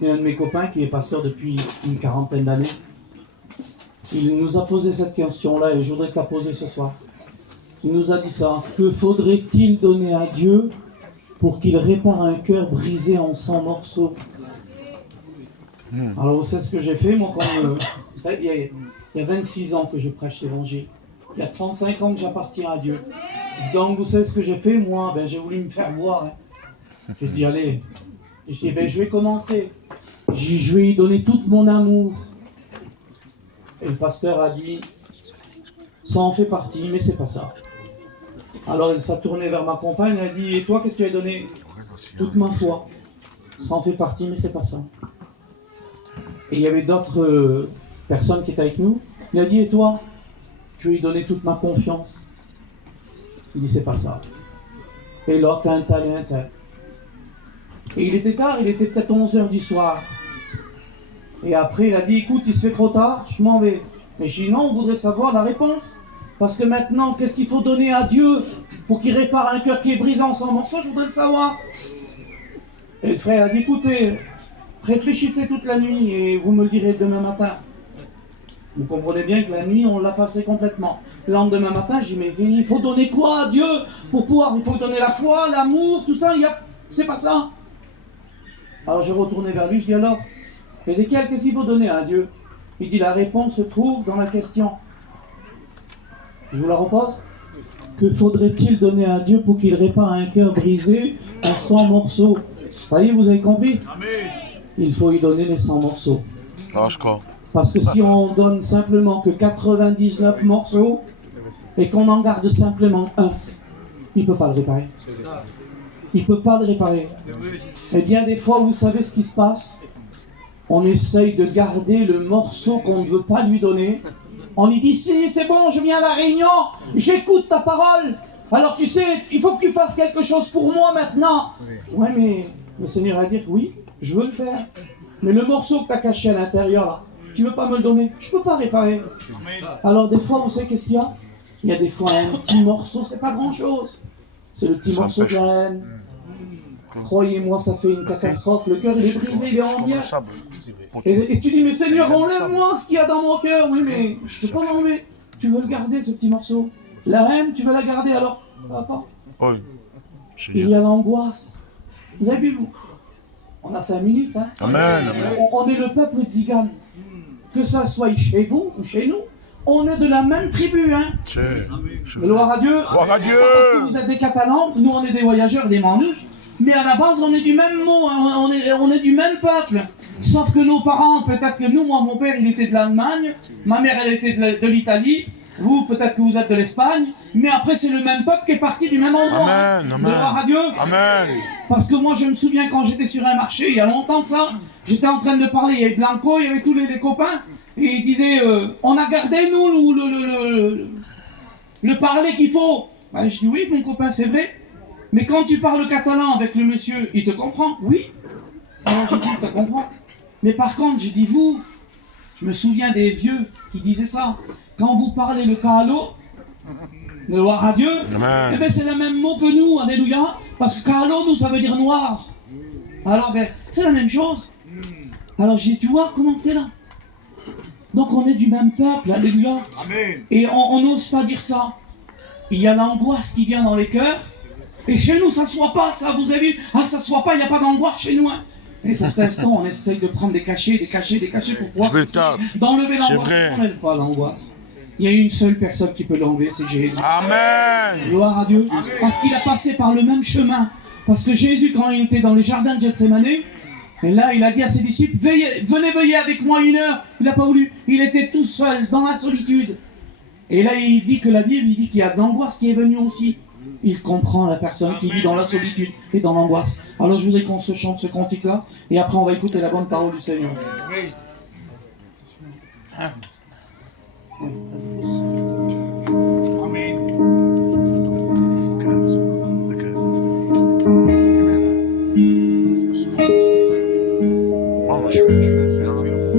Et un de mes copains qui est pasteur depuis une quarantaine d'années, il nous a posé cette question-là et je voudrais te la poser ce soir. Il nous a dit ça. Que faudrait-il donner à Dieu pour qu'il répare un cœur brisé en 100 morceaux? Alors vous savez ce que j'ai fait, moi, vous savez, il y a 26 ans que je prêche l'évangile. Il y a 35 ans que j'appartiens à Dieu. Donc vous savez ce que j'ai fait, moi? J'ai voulu me faire voir. J'ai dit, allez, je vais commencer. Je vais lui donner tout mon amour. Et le pasteur a dit, ça en fait partie, mais c'est pas ça. Alors il s'est tourné vers ma compagne, elle a dit, et toi, qu'est-ce que tu as donné? Toute ma foi. Ça en fait partie, mais c'est pas ça. Et il y avait d'autres personnes qui étaient avec nous. Il a dit, et toi? Je lui ai donné toute ma confiance. Il dit, c'est pas ça. Et l'autre, un tel et un tel. Et il était tard, il était peut-être 11h du soir. Et après, il a dit, écoute, il se fait trop tard, je m'en vais. Mais je dis, non, on voudrait savoir la réponse. Parce que maintenant, qu'est-ce qu'il faut donner à Dieu pour qu'il répare un cœur qui est brisé en 100 morceaux? Je voudrais le savoir. Et le frère a dit, écoutez, réfléchissez toute la nuit et vous me le direz demain matin. Vous comprenez bien que la nuit, on l'a passé complètement. Le lendemain matin, j'ai dit, mais il faut donner quoi à Dieu pour pouvoir, il faut donner la foi, l'amour, tout ça, c'est pas ça. Alors je retournais vers lui, je dis alors, Ézéchiel, qu'est-ce qu'il faut donner à Dieu? Il dit, la réponse se trouve dans la question. Je vous la repose. Que faudrait-il donner à Dieu pour qu'il répare un cœur brisé en 100 morceaux? Ça y est, vous avez compris? Il faut lui donner les 100 morceaux. Parce que si on donne simplement que 99 morceaux et qu'on en garde simplement un, il ne peut pas le réparer. Il ne peut pas le réparer. Et bien des fois, vous savez ce qui se passe? On essaye de garder le morceau qu'on ne veut pas lui donner. On lui dit, si, c'est bon, je viens à la réunion, j'écoute ta parole. Alors tu sais, il faut que tu fasses quelque chose pour moi maintenant. Ouais, mais le Seigneur va dire, oui, je veux le faire. Mais le morceau que tu as caché à l'intérieur, là, tu ne veux pas me le donner? Je ne peux pas réparer. Alors des fois, vous savez qu'est-ce qu'il y a? Il y a des fois un petit morceau, c'est pas grand-chose. C'est le petit morceau de la haine. Croyez-moi, ça fait une catastrophe. Le cœur, il est brisé, il est en bien. Et tu dis, mais Seigneur, enlève-moi ce qu'il y a dans mon cœur. Oui, mais je ne peux pas l'enlever. Tu veux le garder, ce petit morceau. La haine, tu veux la garder, alors ça va pas. Il y a l'angoisse. Vous avez vu, on a 5 minutes. Hein. Amen. On est le peuple tzigane. Que ça soit chez vous ou chez nous, on est de la même tribu. Hein. Gloire à Dieu. Gloire à Dieu. Parce que vous êtes des Catalans, nous on est des voyageurs, des Manouches. Mais à la base, on est du même mot, hein, on est du même peuple. Sauf que nos parents, peut-être que nous, moi, mon père, il était de l'Allemagne, ma mère, elle était de l'Italie, vous, peut-être que vous êtes de l'Espagne, mais après, c'est le même peuple qui est parti du même endroit. Amen, amen. Gloire à Dieu. Amen. Parce que moi, je me souviens quand j'étais sur un marché, il y a longtemps de ça, j'étais en train de parler, il y avait Blanco, il y avait tous les copains, et ils disaient, on a gardé, nous, le parler qu'il faut. Ben, je dis, oui, mon copain, c'est vrai. Mais quand tu parles catalan avec le monsieur, il te comprend? Oui. Alors j'ai dit, il te comprend. Mais par contre, j'ai dit, vous, je me souviens des vieux qui disaient ça. Quand vous parlez le kahalo, gloire à Dieu, eh bien c'est le même mot que nous, alléluia. Parce que kahalo, nous, ça veut dire noir. Alors, c'est la même chose. Alors j'ai dit, tu vois comment c'est là? Donc on est du même peuple, alléluia. Amen. Et on n'ose pas dire ça. Il y a l'angoisse qui vient dans les cœurs. Et chez nous, ça ne soit pas, ça, vous avez vu? Ah, ça ne soit pas, il n'y a pas d'angoisse chez nous. Hein. Et pour l'instant, on essaye de prendre des cachets pour pouvoir d'enlever l'angoisse. On n'enlève pas l'angoisse. Il y a une seule personne qui peut l'enlever, c'est Jésus. Amen. Gloire à Dieu. Amen. Parce qu'il a passé par le même chemin. Parce que Jésus, quand il était dans les jardins de Gethsémane, et là, il a dit à ses disciples, venez veiller avec moi 1 heure. Il n'a pas voulu. Il était tout seul, dans la solitude. Et là, il dit que la Bible, il dit qu'il y a de l'angoisse qui est venue aussi. Il comprend la personne qui vit dans la solitude et dans l'angoisse. Alors je voudrais qu'on se chante ce cantique-là, et après on va écouter la bonne parole du Seigneur.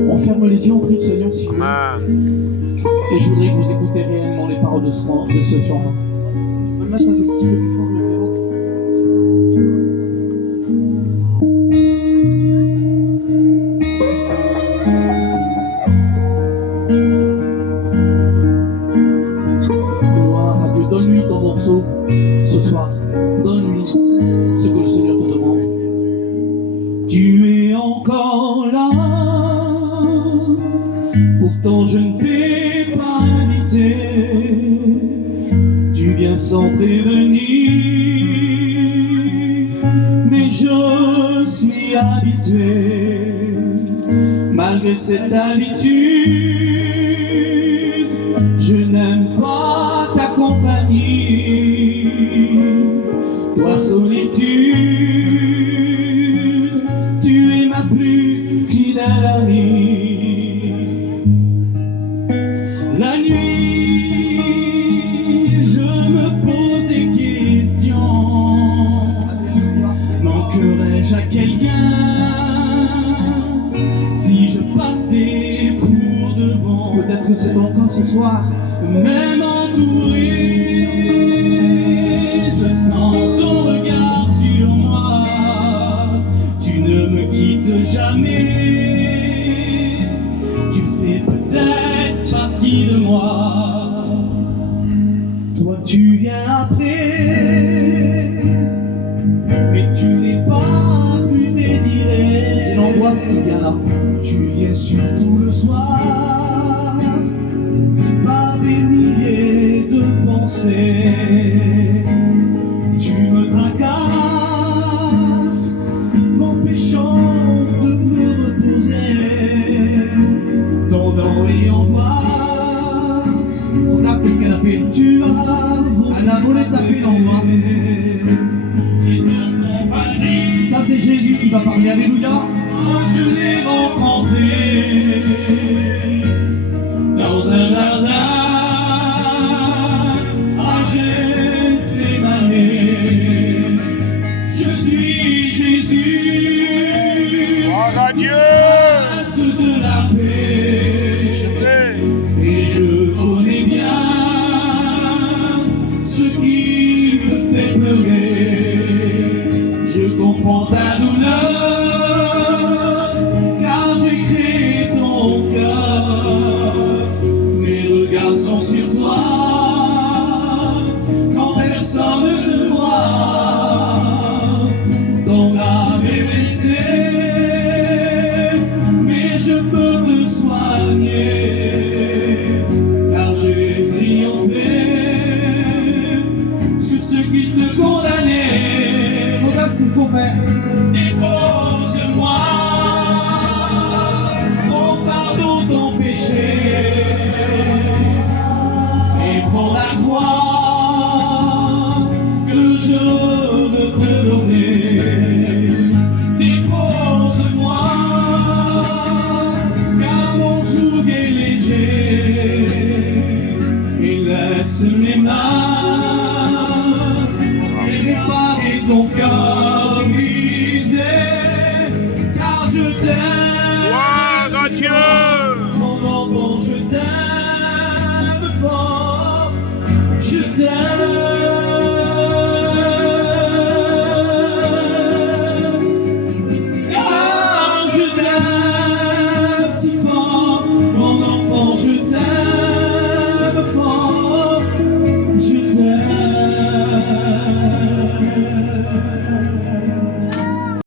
On ferme les yeux, on prie le Seigneur. Si et je voudrais que vous écoutez réellement les paroles de ce chant. On peut mettre un petit peu plus fort le vélo. Tu es encore là, pourtant je ne t'ai pas invité. Tu viens sans prévenir, mais je suis habitué. Malgré cette habitude, je n'aime pas ta compagnie. Toi, solitude, tu es ma plus fidèle amie. La nuit, je me pose des questions. Manquerais-je à quelqu'un si je partais pour de bon? Peut-être que c'est ton cas ce soir. Même entouré, je sens ton regard sur moi. Tu ne me quittes jamais. Tu fais peut-être partie de moi. Toi tu viens après, mais tu n'es pas plus désiré. C'est l'angoisse qui vient là. Tu viens surtout le soir, par des milliers de pensées. Tu me tracasses, m'empêchant de me reposer. Ton nom et angoisse. Regarde ce qu'elle a fait. Tu as volé. Elle a volé taper l'angoisse. Ça c'est Jésus qui va parler, alléluia. Moi je l'ai rencontré dans un jardin à Gethsémane. Je suis Jésus, gloire à Dieu, prince de la paix. c'est vrai. Et je connais bien ce qui me fait pleurer. Je comprends ta douleur, car j'ai créé ton cœur. Mes regards sont sur toi, quand personne ne te voit. Ton âme est blessée, mais je peux te soigner, car j'ai triomphé sur ceux qui te condamnaient. Regarde ce qu'il faut faire. Dépose-moi ton fardeau, ton péché, et prends la croix que je veux te donner. Dépose-moi, car mon joug est léger, et laisse mes mains réparer ton cœur brisé, car je t'aime. Gloire à Dieu.